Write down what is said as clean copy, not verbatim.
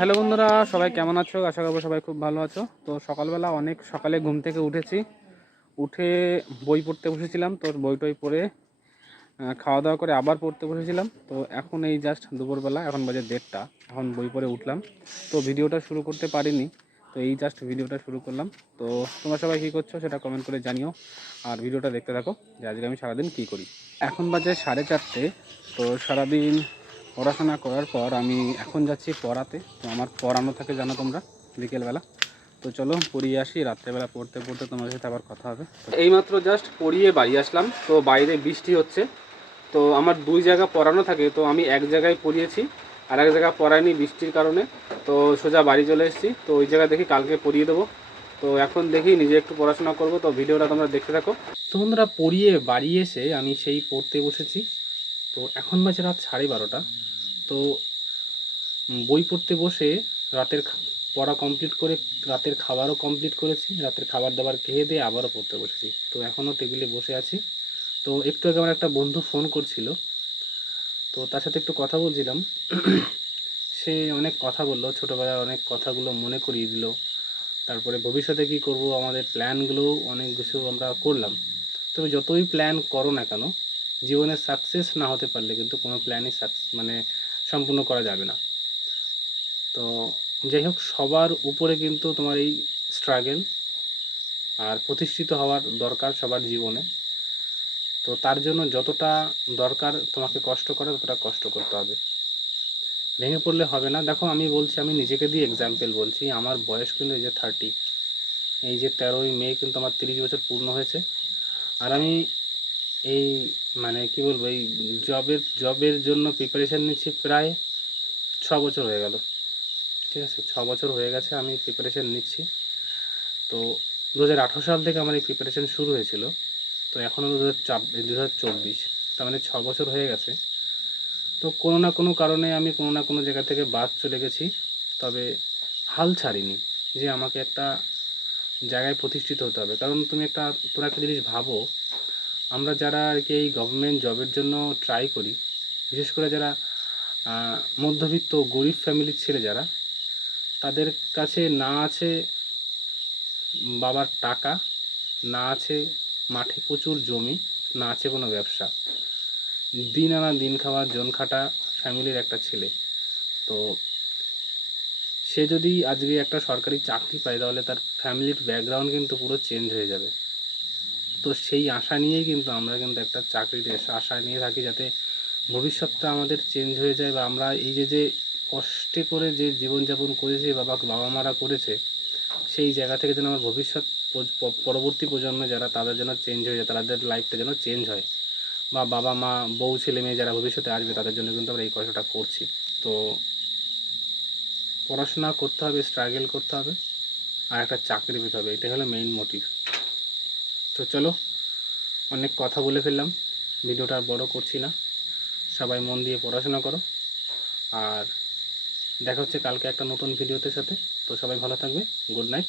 Hello বন্ধুরা, সবাই কেমন আছো? আশা করবো সবাই খুব ভালো আছো। তো সকালবেলা অনেক সকালে ঘুম থেকে উঠে বই পড়তে বসেছিলাম। তো বই টই পড়ে খাওয়া দাওয়া করে আবার পড়তে বসেছিলাম। তো এখন এই জাস্ট দুপুরবেলা, এখন বাজে 1:30, এখন বই পড়ে উঠলাম। তো ভিডিওটা শুরু করতে পারিনি, তো এই জাস্ট ভিডিওটা শুরু করলাম। তো তোমরা সবাই কী করছো সেটা কমেন্ট করে জানিও, আর ভিডিওটা দেখতে থাকো যে আজকে আমি সারাদিন কী করি। এখন বাজে 4:30। তো সারাদিন পড়াশোনা করার পর আমি এখন যাচ্ছি পড়াতে। তো আমার পড়ানো থাকে জানো তোমরা বিকেলবেলা। তো চলো পড়িয়ে আসি, রাত্রেবেলা পড়তে পড়তে তোমাদের সাথে আবার কথা হবে। এইমাত্র জাস্ট পড়িয়ে বাড়ি আসলাম। তো বাইরে বৃষ্টি হচ্ছে। তো আমার 2 জায়গা পড়ানো থাকে, তো আমি এক জায়গায় পড়িয়েছি আর এক জায়গা পড়াইনি বৃষ্টির কারণে। তো সোজা বাড়ি চলে এসেছি। তো ওই জায়গা দেখি কালকে পড়িয়ে দেবো। তো এখন দেখি নিজে একটু পড়াশোনা করব। তো ভিডিওটা তোমরা দেখতে থাকো। তো বন্ধুরা, পড়িয়ে বাড়ি এসে আমি সেই পড়তে বসেছি। তো এখন বাজে রাত 12:30। তো বই পড়তে বসে রাতের পড়া কমপ্লিট করে রাতের খাবারও কমপ্লিট করেছি। রাতের খাবার দাবার খেয়ে দিয়ে আবারও পড়তে বসেছি। তো এখনও টেবিলে বসে আছি। তো একটু আগে আমার একটা বন্ধু ফোন করছিল, তো তার সাথে একটু কথা বলছিলাম। সে অনেক কথা বললো, ছোটোবেলার অনেক কথাগুলো মনে করিয়ে দিল। তারপরে ভবিষ্যতে কী করব, আমাদের প্ল্যানগুলোও অনেক কিছু আমরা করলাম। তবে যতই প্ল্যান করো না কেন, জীবনে সাকসেস না হতে পারলে কিন্তু কোনো প্ল্যানই সম্পূর্ণ করা যাবে না। তো যাই হোক, সবার উপরে কিন্তু তোমার এই স্ট্রাগল আর প্রতিষ্ঠিত হওয়ার দরকার সবার জীবনে। তো তার জন্য যতটা দরকার তোমাকে কষ্ট করা, ততটা কষ্ট করতে হবে। ভেঙে পড়লে হবে না। দেখো, আমি বলছি, আমি নিজেকে দিয়ে এক্সাম্পল বলছি। আমার বয়স কিন্তু এই যে 30, এই যে 13ই মে কিন্তু আমার 30 বছর পূর্ণ হয়েছে। আর আমি এই মানে কি বলবো, এই জবের জন্য প্রিপারেশান নিচ্ছি প্রায় 6 বছর হয়ে গেল। ঠিক আছে, 6 বছর হয়ে গেছে আমি প্রিপারেশান নিচ্ছি। তো 2018 সাল থেকে আমার এই প্রিপারেশান শুরু হয়েছিল। তো এখনও 2024, তার মানে 6 বছর হয়ে গেছে। তো কোনো না কোনো কারণে আমি কোনো না কোনো জায়গা থেকে বাদ চলে গেছি, তবে হাল ছাড়িনি যে আমাকে একটা জায়গায় প্রতিষ্ঠিত হতে হবে। কারণ তোমরা একটা জিনিস ভাবো, আমরা যারা আর কি এই গভর্নমেন্ট জবের জন্য ট্রাই করি, বিশেষ করে যারা মধ্যবিত্ত গরিব ফ্যামিলির ছেলে যারা, তাদের কাছে না আছে বাবার টাকা, না আছে মাঠে প্রচুর জমি, না আছে কোনো ব্যবসা। দিন আনা দিন খাওয়া জন খাটা ফ্যামিলির একটা ছেলে। তো সে যদি আজকে একটা সরকারি চাকরি পায়, তাহলে তার ফ্যামিলির ব্যাকগ্রাউন্ড কিন্তু পুরো চেঞ্জ হয়ে যাবে। তো সেই আশা নিয়েই কিন্তু আমরা কিন্তু একটা চাকরির আশা নিয়ে থাকি, যাতে ভবিষ্যৎটা আমাদের চেঞ্জ হয়ে যায়, বা আমরা এই যে কষ্টে করে যে জীবনযাপন করেছি বাবা মারা করেছে, সেই জায়গা থেকে যেন আমার ভবিষ্যৎ পরবর্তী প্রজন্মে যারা, তাদের যেন চেঞ্জ হয়ে যায়, তাদের লাইফটা যেন চেঞ্জ হয়, বা বাবা মা বউ ছেলে মেয়ে যারা ভবিষ্যতে আসবে, তাদের জন্য কিন্তু আমরা এই কষ্টটা করছি। তো পড়াশোনা করতে হবে, স্ট্রাগল করতে হবে, আর একটা চাকরি পেতে হবে, এটাই হলো মেইন মোটিভ। তো চলো, অনেক কথা বলে ফেললাম, ভিডিওটা আর বড় করছি না। সবাই মন দিয়ে পড়াশোনা করো, আর দেখা হচ্ছে কালকে একটা নতুন ভিডিওতে সাথে। তো সবাই ভালো থাকবে। Good night.